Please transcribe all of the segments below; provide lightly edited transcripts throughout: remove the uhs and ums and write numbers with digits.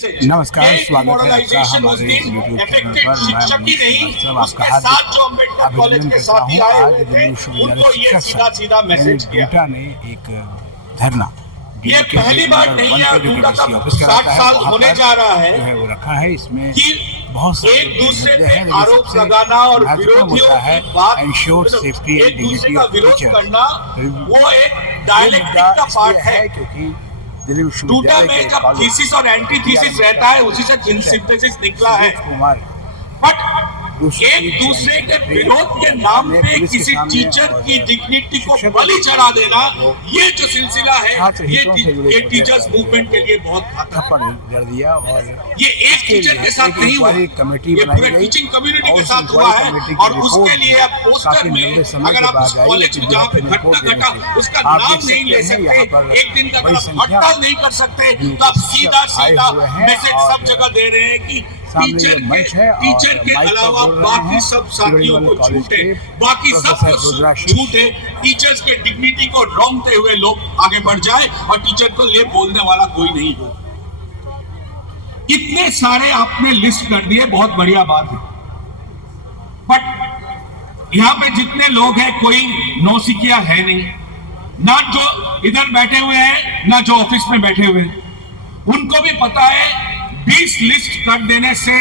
नमस्कार, स्वागत है आपका हमारे यूट्यूब चैनल पर। मैं आपका हार्दिक अभिनंदन करता हूँ। आज दिल्ली विश्वविद्यालय शिक्षक संघ डूटा ने एक धरना ये पहली बार नहीं है। डूटा का 60 साल होने जा रहा है जो है वो रखा है। इसमें कि बहुत सारे एक दूसरे मुद्दे हैं, पे आरोप लगाना और विरोधियों है की बात एंश्योर सेफ्टी एंड एक दूसरे डिग्निटी का ऑफ विरोध टीचर्स। करना वो एक डायलेक्टिक का पार्ट है, क्योंकि दिल्ली डूटा विश्वविद्यालय में के जब थीसिस और एंटी थीसिस रहता है उसी से सिंथेसिस निकला है। कुमार बट एक दूसरे के विरोध के नाम पे किसी टीचर की डिग्निटी को बलि चढ़ा देना, ये जो सिलसिला है ये टीचर्स मूवमेंट के लिए बहुत थप्पड़ जड़ दिया। और ये एक टीचर के साथ नहीं हुआ, कमेटी ये पूरे टीचिंग कम्युनिटी के साथ हुआ है। और उसके लिए आप पोस्टर में अगर आप उस कॉलेज में जहाँ पे घटना घटा उसका नाम नहीं ले सकते, एक दिन का हड़ताल नहीं कर सकते, तो आप सीधा सीधा मैसेज सब जगह दे रहे हैं कि टीचर के अलावा बाकी सब साथियों को छूटे, बाकी सब छूटे, टीचर्स के डिग्निटी को रौंदते हुए लोग आगे बढ़ जाए और टीचर को ले बोलने वाला कोई नहीं हो। इतने सारे आपने लिस्ट कर दिए, बहुत बढ़िया बात है। बट यहां पे जितने लोग हैं कोई नौसिखिया है नहीं, ना जो इधर बैठे हुए हैं ना जो ऑफिस में बैठे हुए हैं। उनको भी पता है 20 लिस्ट कर देने से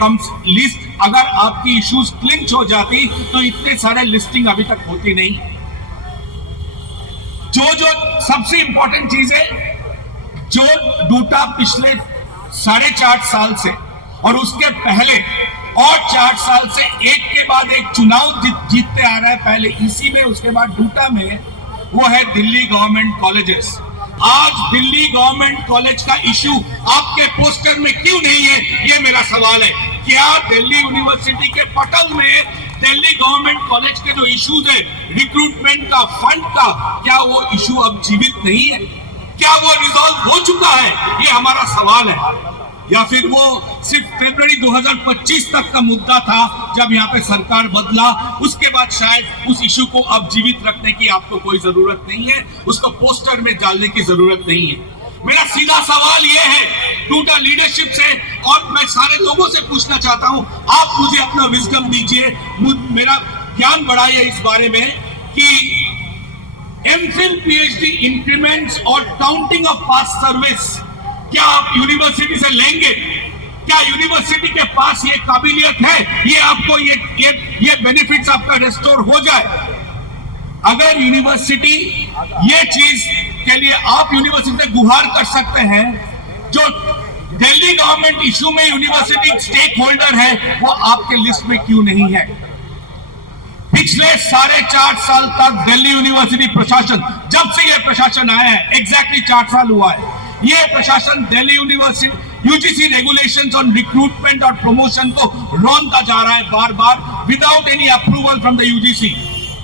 कम लिस्ट अगर आपकी इश्यूज क्लिंच हो जाती तो इतने सारे लिस्टिंग अभी तक होती नहीं। जो सबसे इंपॉर्टेंट चीज है, जो डूटा पिछले 4.5 साल से और उसके पहले और 4 साल से एक के बाद एक चुनाव जीतते आ रहा है, पहले इसी में उसके बाद डूटा में, वो है दिल्ली गवर्नमेंट कॉलेजेस। आज दिल्ली गवर्नमेंट कॉलेज का इशू आपके पोस्टर में क्यों नहीं है, ये मेरा सवाल है। क्या दिल्ली यूनिवर्सिटी के पटल में दिल्ली गवर्नमेंट कॉलेज के जो इश्यूज है रिक्रूटमेंट का, फंड का, क्या वो इशू अब जीवित नहीं है? क्या वो रिजॉल्व हो चुका है? ये हमारा सवाल है। या फिर वो सिर्फ फरवरी 2025 तक का मुद्दा था जब यहाँ पे सरकार बदला, उसके बाद शायद उस इशू को अब जीवित रखने की आपको कोई जरूरत नहीं है, उसको पोस्टर में डालने की जरूरत नहीं है। मेरा सीधा सवाल ये है डूटा लीडरशिप से, और मैं सारे लोगों से पूछना चाहता हूं, आप मुझे अपना विजडम दीजिए, मेरा ज्ञान बढ़ाइए इस बारे में कि एमफिल पीएचडी इंक्रीमेंट्स और काउंटिंग ऑफ पास सर्विस क्या आप यूनिवर्सिटी से लेंगे? क्या यूनिवर्सिटी के पास ये काबिलियत है, ये आपको ये बेनिफिट्स आपका रेस्टोर हो जाए? अगर यूनिवर्सिटी ये चीज के लिए आप यूनिवर्सिटी से गुहार कर सकते हैं, जो दिल्ली गवर्नमेंट इशू में यूनिवर्सिटी स्टेक होल्डर है वो आपके लिस्ट में क्यों नहीं है? पिछले 4.5 साल तक दिल्ली यूनिवर्सिटी प्रशासन, जब से ये प्रशासन आया है, एग्जैक्टली 4 साल हुआ है, ये प्रशासन Delhi University UGC regulations on recruitment और प्रमोशन को रौंदता जा रहा है बार बार without any approval from the UGC.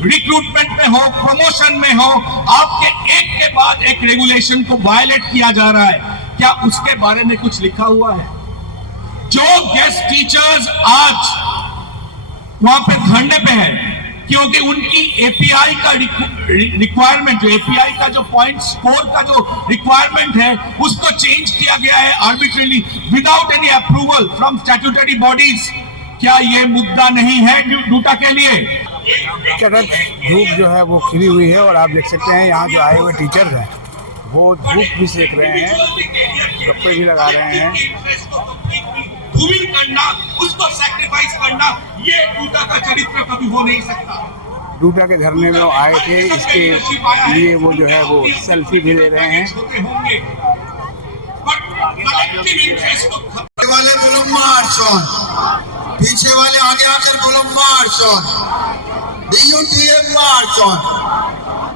Recruitment में हो, प्रमोशन में हो, आपके एक के बाद एक रेगुलेशन को वायलेट किया जा रहा है। क्या उसके बारे में कुछ लिखा हुआ है? जो गेस्ट टीचर्स आज वहां पे धरने पे है क्योंकि उनकी एपीआई का रिक्वायरमेंट, जो एपीआई का जो पॉइंट स्कोर का जो रिक्वायरमेंट है उसको चेंज किया गया है arbitrarily without any approval from statutory bodies. क्या ये मुद्दा नहीं है डूटा के लिए? धूप जो है वो खिली हुई है और आप देख सकते हैं यहाँ जो आए हुए टीचर्स हैं वो धूप भी सेक रहे हैं, कपड़े भी लगा रहे हैं। करना, उसको सैक्रिफाइस करना, ये डूटा का चरित्र कभी हो नहीं सकता। डूटा के धरने में आए थे, इसके लिए वो जो है वो सेल्फी भी ले रहे हैं। वाले बोलो मार्च ऑन, पीछे वाले आगे आकर बोलो march on, DUTA march on,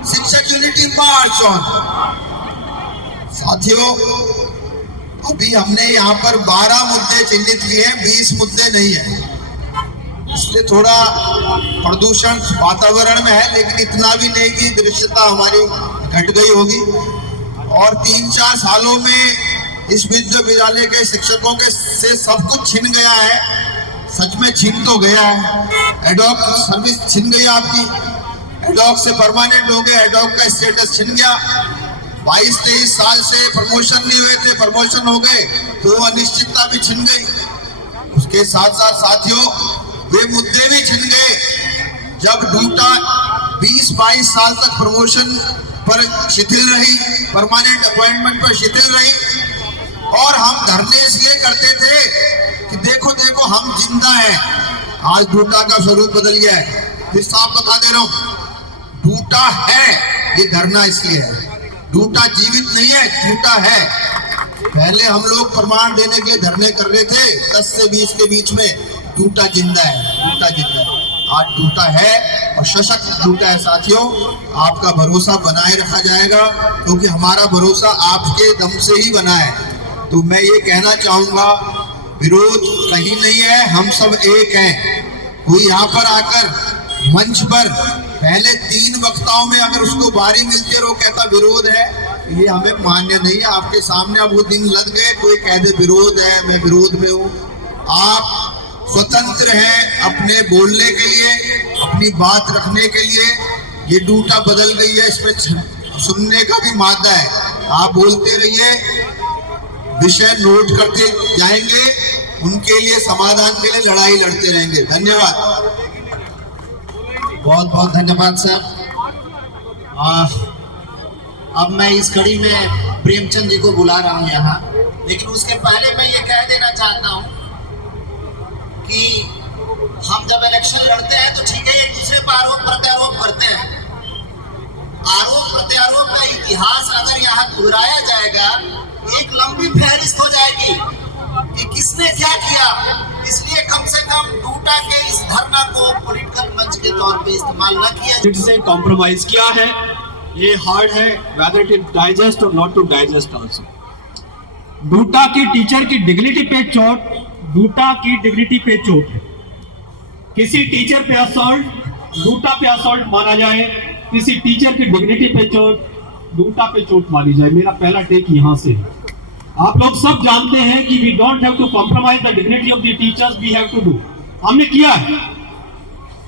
शिक्षक यूनिटी मार्च ऑन। साथियों, अभी हमने यहाँ पर 12 मुद्दे चिन्हित किए हैं, 20 मुद्दे नहीं है, इसलिए थोड़ा प्रदूषण वातावरण में है, लेकिन इतना भी नहीं कि दृश्यता हमारी घट गई होगी। और 3-4 सालों में इस विश्वविद्यालय के शिक्षकों के से सब कुछ छिन गया है, सच में छिन तो गया है। एडॉक सर्विस छिन गई आपकी, एडॉक से परमानेंट हो गए, एडॉक का स्टेटस छिन गया, 22-23 साल से प्रमोशन नहीं हुए थे, प्रमोशन हो गए तो वो अनिश्चितता भी छिन गई। उसके साथ साथ साथियों वे मुद्दे भी छिन गए जब डूटा 20-22 साल तक प्रमोशन पर शिथिल रही, परमानेंट अपॉइंटमेंट पर शिथिल रही, और हम धरने इसलिए करते थे कि देखो देखो हम जिंदा हैं। आज डूटा का स्वरूप बदल गया है। फिर साफ बता दे रहा हूं, डूटा है, ये धरना इसलिए है। डूटा जीवित नहीं है, डूटा है। पहले हम लोग प्रमाण देने के लिए धरने कर रहे थे 10 से 20 के बीच में, डूटा जिंदा है, डूटा जिंदा है। आज डूटा है और सशक्त डूटा है। साथियों आपका भरोसा बनाए रखा जाएगा क्योंकि हमारा भरोसा आपके दम से ही बना है। तो मैं ये कहना चाहूंगा, विरोध कहीं नहीं है, हम सब एक हैं। कोई यहाँ पर आकर मंच पर पहले 3 वक्ताओं में अगर उसको बारी मिलती है और वो कहता विरोध है, ये हमें मान्य नहीं है। आपके सामने अब वो दिन लग गए, कोई कह दे विरोध है, मैं विरोध में हूँ। आप स्वतंत्र हैं अपने बोलने के लिए, अपनी बात रखने के लिए। ये डूटा बदल गई है, इसमें सुनने का भी मादा है। आप बोलते रहिए, विषय नोट करते जाएंगे, उनके लिए समाधान के लिए लड़ाई लड़ते रहेंगे। धन्यवाद। बहुत बहुत धन्यवाद सर। अब मैं इस कड़ी में प्रेमचंद जी को बुला रहा हूं यहाँ, लेकिन उसके पहले मैं ये कह देना चाहता हूं कि हम जब इलेक्शन लड़ते हैं तो ठीक है, एक दूसरे पर आरोप प्रत्यारोप करते हैं। आरोप प्रत्यारोप का इतिहास अगर यहाँ दोहराया जाएगा, एक लंबी फहरिस्त हो जाएगी कि किसने क्या किया। इसलिए कम से कम डूटा के इस धरना को पॉलिटिकल मंच के तौर पे इस्तेमाल न किया। से कॉम्प्रोमाइज किया है, ये हार्ड है whether to digest or not to digest also। Due to की टीचर की डिग्निटी पे चोट, डूटा की डिग्निटी पे चोट है। किसी टीचर पे असॉल्ट डूटा पे असॉल्ट माना जाए, किसी टीचर की डिग्निटी पे चोट डूटा पे चोट मानी जाए। मेरा पहला टेक यहाँ से है। आप लोग सब जानते हैं कि we don't have to compromise the dignity of the teachers, we have to do. हमने किया है,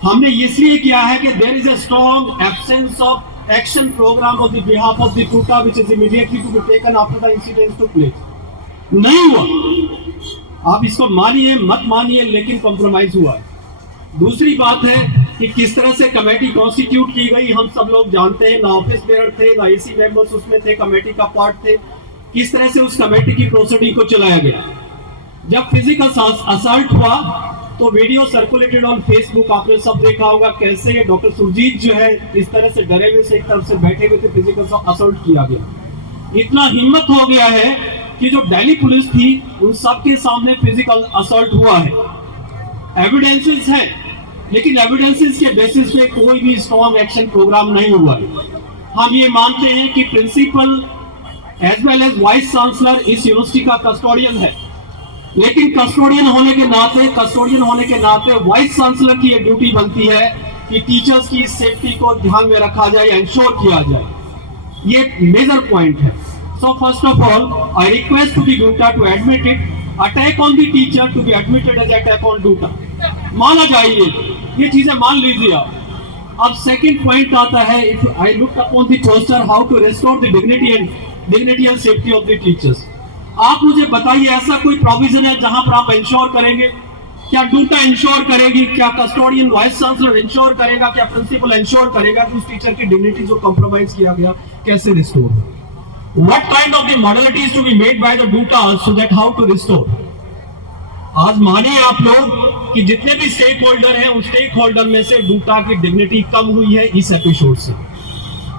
हमने इसलिए किया है कि there is a strong absence of action programme of the behalf of the DUTA which is immediately to be taken after the incident took place. नहीं हुआ, आप इसको मानिए मत मानिए, लेकिन कॉम्प्रोमाइज हुआ है। दूसरी बात है कि किस तरह से कमेटी कॉन्स्टिट्यूट की गई, हम सब लोग जानते हैं। ना ऑफिस बेयर थे, ना एसी मेंबर्स उसमें थे, कमेटी का पार्ट थे। किस तरह से उस कमेटी की प्रोसीडिंग को चलाया गया। जब फिजिकल असल्ट हुआ तो वीडियो सर्कुलेटेड ऑन फेसबुक, आपने सब देखा होगा कैसे ये डॉक्टर सुरजीत जो है इस तरह से डरे हुए से एक तरफ से बैठे हुए थे, फिजिकल असल्ट किया गया। इतना हिम्मत हो गया है कि जो दिल्ली पुलिस थी उन सबके सामने फिजिकल असल्ट हुआ है। एविडेंसेस हैं, लेकिन एविडेंसेस के बेसिस पे कोई भी स्ट्रॉन्ग एक्शन प्रोग्राम नहीं हुआ है। हम ये मानते हैं कि principal as well as vice chancellor इस यूनिवर्सिटी का कस्टोडियन है, लेकिन कस्टोडियन होने के नाते वाइस चांसलर की ये ड्यूटी बनती है कि टीचर्स की सेफ्टी को ध्यान में रखा जाए, इंश्योर किया जाए। ये मेजर पॉइंट है। So first of all I request to the DUTA to admit it, attack on the teacher to be admitted as attack on DUTA. माना जाइए, ये चीजें मान लीजिए आप। अब सेकंड पॉइंट आता है, if I look upon the poster how to restore the dignity and safety of the teachers. आप मुझे बताइए ऐसा कोई प्रोविजन है जहां पर आप इंश्योर करेंगे? क्या डूटा इंश्योर करेगी? क्या कस्टोडियन वाइस चांसलर इंश्योर करेगा? क्या प्रिंसिपल इंश्योर करेगा कि उस टीचर की डिग्निटी जो कॉम्प्रोमाइज किया गया कैसे restore? What kind of the modalities to be made by the DUTA so that how to restore? आज मानिए आप लोग कि जितने भी स्टेक होल्डर हैं उस स्टेक होल्डर में से डूटा की डिग्निटी कम हुई है इस एपिसोड से।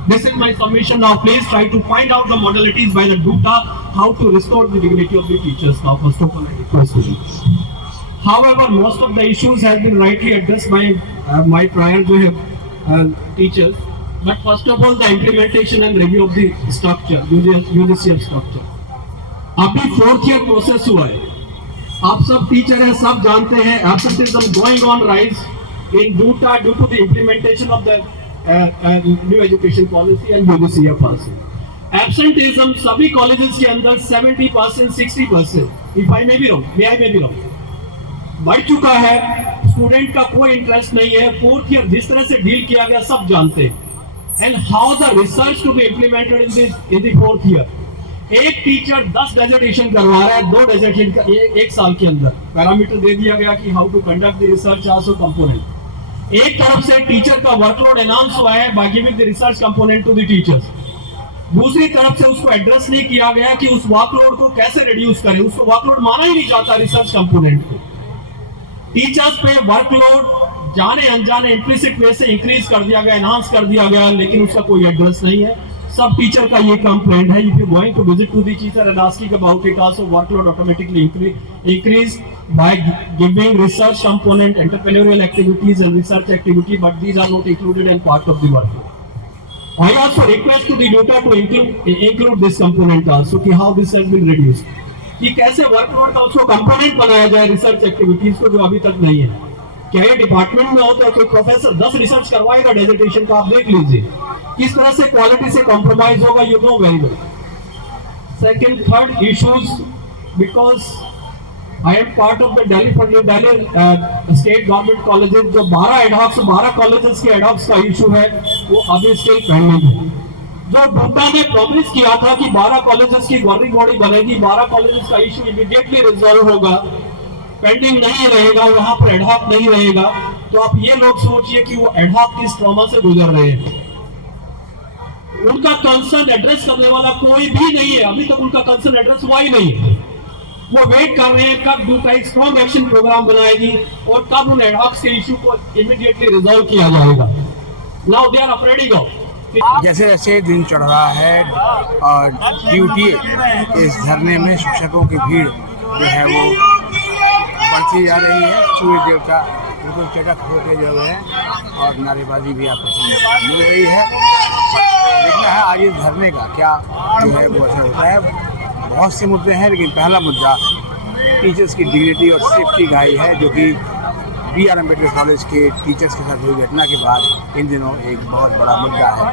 This is my submission now. Please try to find out the modalities by the DUTA how to restore the dignity of the teachers. Now, first of all, I request you. However, most of the issues have been rightly addressed by my prior teachers. But first of all, the implementation and review of the structure, judicial structure. अभी 4th year process हुआ है। आप सब teacher हैं, सब जानते हैं absenteeism going on rise in DUTA due to the implementation of the new education policy and UGCF policy. Absenteeism सभी colleges के अंदर 70%, 60%. If I may be wrong, बढ़ चुका है। स्टूडेंट का कोई इंटरेस्ट नहीं है। 4th ईयर जिस तरह से डील किया गया सब जानते हैं। and how the research to be implemented in the fourth year. एक टीचर 10 डेजर्टेशन करवा रहा है, 2 डेजर्टेशन एक साल के अंदर। पैरामीटर दे दिया गया कि how to conduct the research also component. एक तरफ से टीचर का वर्कलोड एनाउंस हुआ है by giving the research component to the teachers, दूसरी तरफ से उसको एड्रेस नहीं किया गया कि उस वर्कलोड को कैसे रिड्यूस करें। उसको वर्कलोड माना ही नहीं जाता रिसर्च कंपोनेंट को। टीचर्स पे वर्कलोड जाने अनजाने इम्प्लिसिट वे से इंक्रीज कर दिया गया, एनहांस कर दिया गया, लेकिन उसका कोई एड्रेस नहीं है। सब टीचर का ये कंप्लेंट है। If you going to visit to the teacher and asking about it, also workload automatically increase by giving research component, entrepreneurial activities and research activity, but these are not included in part of the workload. I also request to the DOTA to include this component also, कि how this has been reduced, कि कैसे workload का उसको component बनाया जाए research activities को, जो अभी तक नहीं है। क्या ये डिपार्टमेंट में होता है कोई प्रोफेसर 10 रिसर्च करवाएगा डेजर्टेशन का, आप देख लीजिए किस तरह से क्वालिटी से कॉम्प्रोमाइज होगा, you know very well. Second third issues, because I am part of the Delhi state government colleges, जो 12 कॉलेजेस के एडॉक्स का इशू है वो अभी स्टिल पेंडिंग है। जो डोटा ने प्रॉमिस किया था कि 12 कॉलेजेस की गवर्निंग बॉडी बनेगी, 12 कॉलेजेस का इशू इमीडिएटली रिजॉल्व होगा, पेंडिंग नहीं रहेगा, वहां पर एडहॉक नहीं रहेगा। तो आप ये लोग सोचिए कि वो एडहॉक किस ट्रॉमा से गुजर रहे हैं। उनका कंसर्न एड्रेस करने वाला कोई भी नहीं है, अभी तक उनका कंसर्न एड्रेस हुआ ही नहीं है। वो वेट कर रहे हैं कब डोटा एक स्ट्रॉन्ग एक्शन प्रोग्राम बनाएगी और कब उन एडहॉक्स के इशू को इमीडिएटली रिजॉल्व किया जाएगा। Now they are afraid of. जैसे जैसे दिन चढ़ रहा है और ड्यूटी इस धरने में शिक्षकों की भीड़ जो है वो बढ़ती जा रही है। सूर्य देवता बिल्कुल चटक होते जो है और नारेबाजी भी आपको सुनने मिल रही है। देखना है आज इस धरने का क्या जो है वो असर होता है। बहुत से मुद्दे हैं, लेकिन पहला मुद्दा टीचर्स की डिग्निटी और सेफ्टी का ही है, जो कि BR अम्बेडकर कॉलेज के टीचर्स के साथ हुई घटना के बाद इन दिनों एक बहुत बड़ा मुद्दा है।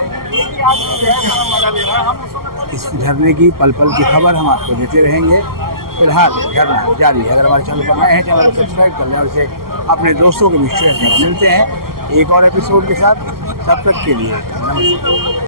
इस धरने की पल पल की खबर हम आपको देते रहेंगे। फिलहाल धरना जारी है। अगर हमारे चैनल पर नए हैं, चैनल को सब्सक्राइब कर लें और इसे अपने दोस्तों के भी शेयर करें। मिलते हैं एक और एपिसोड के साथ, तब तक के लिए नमस्कार।